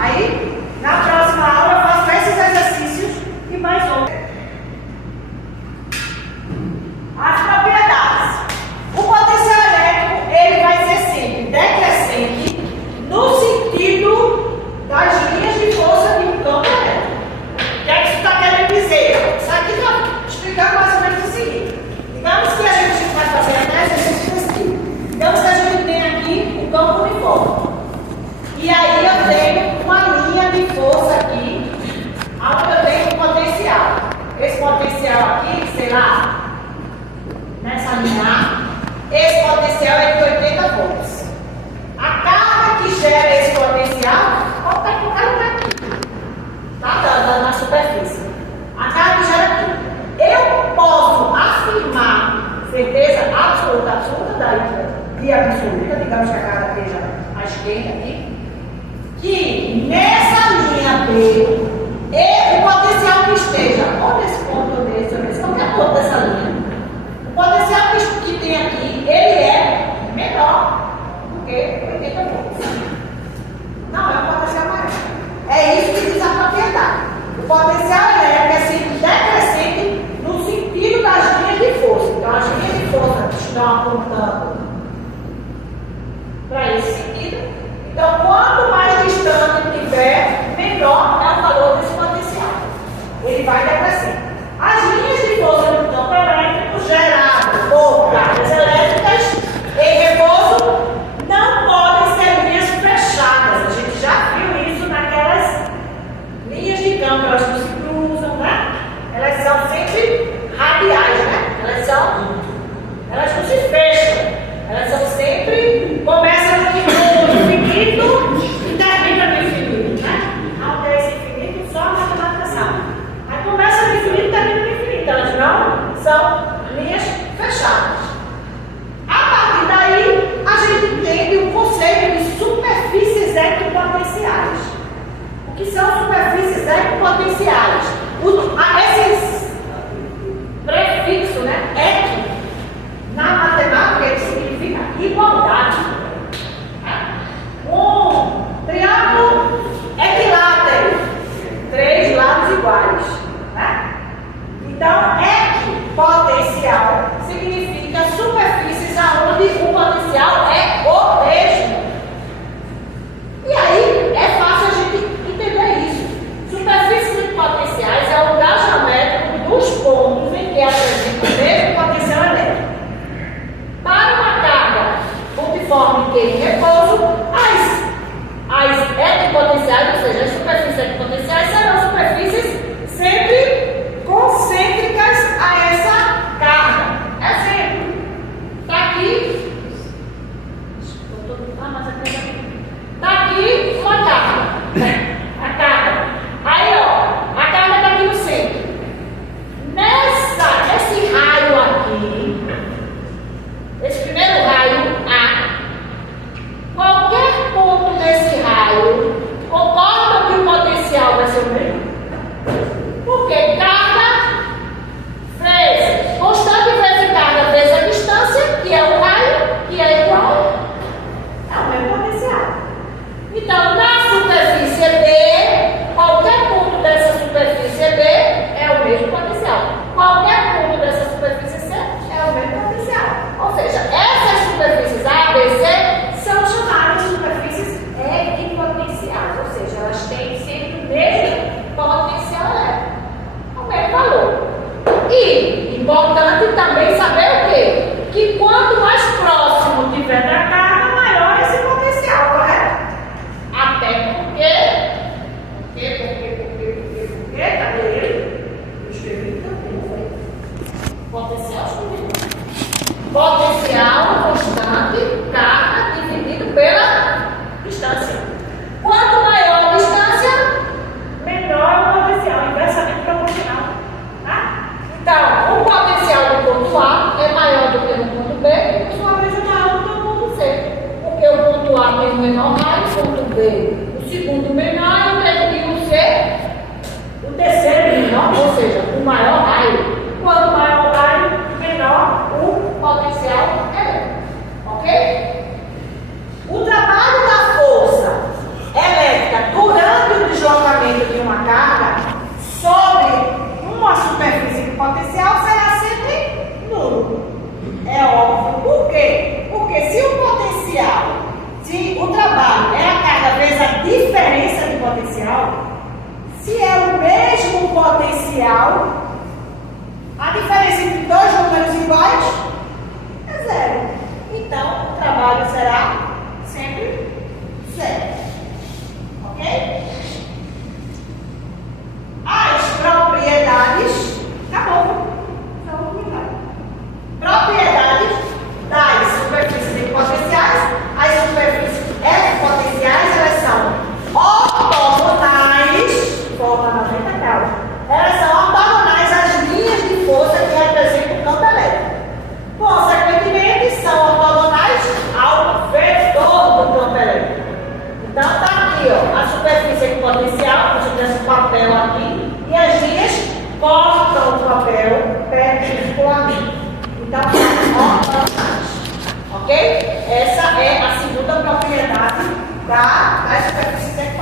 Aí, na próxima aula, eu faço esses exercícios e mais outros. As propriedades. O potencial elétrico, ele vai ser sempre decrescente no sentido das linhas de força de um campo elétrico. O que é que isso está querendo dizer? Isso aqui está explicando mais ou menos o seguinte. Digamos que a gente vai fazer até exercício desse tipo. Digamos que a gente tem aqui o campo uniforme. E aí eu tenho uma linha de força aqui, onde eu tenho um potencial. Esse potencial aqui, sei lá, nessa linha A, esse potencial é de 80 volts. A carga que gera esse potencial, está aqui, tá? Na superfície. A carga que gera aqui. Eu posso afirmar, certeza absoluta, daí absoluta, digamos que a carga esteja à esquerda aqui, que nessa linha B, o potencial que esteja, ou nesse ponto ou nesse, qualquer ponto dessa linha, o potencial que tem aqui, ele é menor do que 80 volts. Não, é um potencial maior. É isso que diz a propriedade. O potencial elétrico é sempre decrescente no sentido das linhas de força. Então, as linhas de força estão apontando para esse sentido. Então, quanto mais distante tiver, menor é o valor desse potencial. Ele vai decrescendo. As linhas de força do campo elétrico geradas por cargas elétricas em repouso não podem ser linhas fechadas. A gente já viu isso naquelas linhas de campo, elas não se cruzam, né? Elas são sempre radiais, né? Elas não se fecham. Elas são sempre, começam no infinito e terminam no infinito, né? Onde é esse infinito, só a matemática sabe. Aí começa no infinito e termina no infinito. Elas não são linhas fechadas. A partir daí, a gente entende o conceito de superfícies equipotenciais. O que são superfícies equipotenciais? Esses prefixos, né? Equi, na matemática, ele significa igualdade. Um triângulo equilátero, 3 lados iguais. Né? Então, equipotencial significa superfícies onde o potencial é o mesmo. E aí, é fácil a gente entender isso. Superfícies equipotenciais é o lugar geométrico dos pontos em que apresenta o mesmo potencial elétrico. Para uma carga multiforme que em repouso, as equipotenciais, ou seja, as superfícies equipotenciais, serão superfícies sempre concêntricas a essa carga. Exemplo, está aqui, está aqui uma carga, a carga. Aí, ó, a carga está aqui no centro. Nesse raio aqui, esse primeiro raio A, qualquer ponto desse raio, concorda que o potencial vai ser o mesmo? Porque carga vezes constante vezes carga vezes a distância, que é o raio, que é igual ao mesmo potencial. Então, na superfície B, qualquer ponto dessa superfície B é o mesmo potencial. Qualquer ponto dessa superfície C é o mesmo potencial. Ou seja, essas superfícies A, B, C são chamadas de superfícies equipotenciais. Ou seja, elas têm sempre o mesmo potencial elétrico, o mesmo valor. E, importante também saber o quê? Que quanto mais próximo tiver da carga, maior é esse potencial, correto? Até porque, cadê ele? Eu escrevi também, foi? Potencial escrevi. Potencial constante, carga dividido pela distância. Quanto maior a distância, menor o potencial, inversamente proporcional. Tá? Então, o potencial do ponto A é maior do que no ponto B, e por sua vez é maior do que no ponto C. Porque o ponto A tem o menor raio, o ponto B o segundo menor e o C o terceiro menor, ou seja, o maior raio. Quanto maior o raio, menor o potencial elétrico. Ok? O trabalho da força elétrica durante o trabalho é a carga vezes a diferença de potencial, se é o mesmo potencial, a diferença entre dois números iguais é zero. Então, o trabalho será sempre zero. Ok? As propriedades, acabou. Propriedades das superfícies equipotenciais. As superfícies equipotenciais, elas são ortogonais, forma 90 graus. Elas são ortogonais às linhas de força que representam o campo elétrico. Consequentemente, são ortogonais ao vetor do campo elétrico. Então, está aqui, ó, a superfície equipotencial, deixa eu ter esse papel aqui, e as linhas cortam o papel perpendicularmente. Então, ortogonais. Ok? Essa é a segunda propriedade das superfícies equipotenciais.